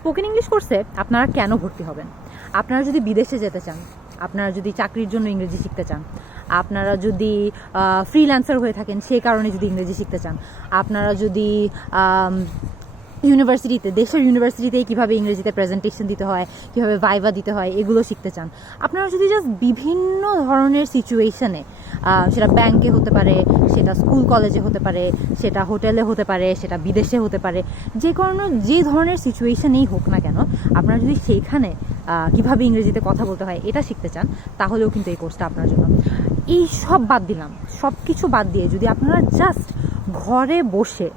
Spoken English কোর্সে আপনারা কেন ভর্তি হবেন? আপনারা যদি বিদেশে যেতে চান, আপনারা যদি চাকরির জন্য ইংরেজি শিখতে চান, আপনারা যদি ফ্রিল্যান্সার হয়ে থাকেন সেই কারণে যদি ইংরেজি শিখতে চান, আপনারা যদি ইউনিভার্সিটিতে দেশের ইউনিভার্সিটিতেই কীভাবে ইংরেজিতে প্রেজেন্টেশন দিতে হয়, কীভাবে ভাইভা দিতে হয়, এগুলো শিখতে চান। আপনারা যদি জাস্ট বিভিন্ন ধরনের সিচুয়েশনে সেটা ব্যাংকে হতে পারে, সেটা স্কুল কলেজে হতে পারে, সেটা হোটেলে হতে পারে, সেটা বিদেশে হতে পারে, যে কোনো, যে ধরনের সিচুয়েশানেই হোক না কেন, আপনারা যদি সেইখানে কীভাবে ইংরেজিতে কথা বলতে হয়, এটা শিখতে চান, তাহলেও কিন্তু এই কোর্সটা আপনার জন্য। এই সব বাদ দিলাম। সব কিছু বাদ দিয়ে যদি আপনারা জাস্ট ঘরে বসে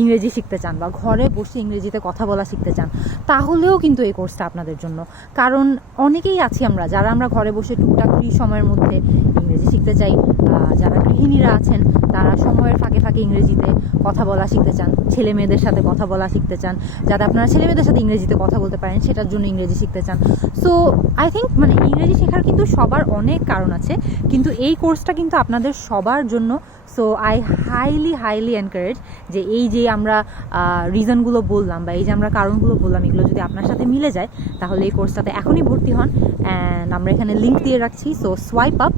ইংরেজি শিখতে চান বা ঘরে বসে ইংরেজিতে কথা বলা শিখতে চান, তাহলেও কিন্তু এই কোর্সটা আপনাদের জন্য। কারণ অনেকেই আছি আমরা, যারা আমরা ঘরে বসে টুকটাক ফ্রি সময়ের মধ্যে ইংরেজি শিখতে চাই যারা গৃহিণীরা আছেন, তারা সময়ের ফাঁকে ফাঁকে ইংরেজিতে কথা বলা শিখতে চান, ছেলে মেয়েদের সাথে কথা বলা শিখতে চান, যাতে আপনারা ছেলে মেয়েদের সাথে ইংরেজিতে কথা বলতে পারেন, সেটার জন্য ইংরেজি শিখতে চান। সো আই থিঙ্ক মানে ইংরেজি শেখার কিন্তু সবার অনেক কারণ আছে, কিন্তু এই কোর্সটা কিন্তু আপনাদের সবার জন্য। So I highly highly encourage যে এই যে আমরা রিজনগুলো বললাম, বা এই যে আমরা কারণগুলো বললাম, এগুলো যদি আপনার সাথে মিলে যায়, তাহলে এই কোর্সটাতে এখনই ভর্তি হন অ্যান্ড আমরা এখানে লিঙ্ক দিয়ে রাখছি। So swipe up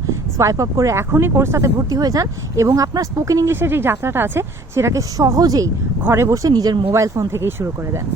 swipe up করে এখনই কোর্সটাতে ভর্তি হয়ে যান এবং আপনার স্পোকেন ইংলিশের যে যাত্রাটা আছে, সেটাকে সহজেই ঘরে বসে নিজের মোবাইল ফোন থেকেই শুরু করে দেন।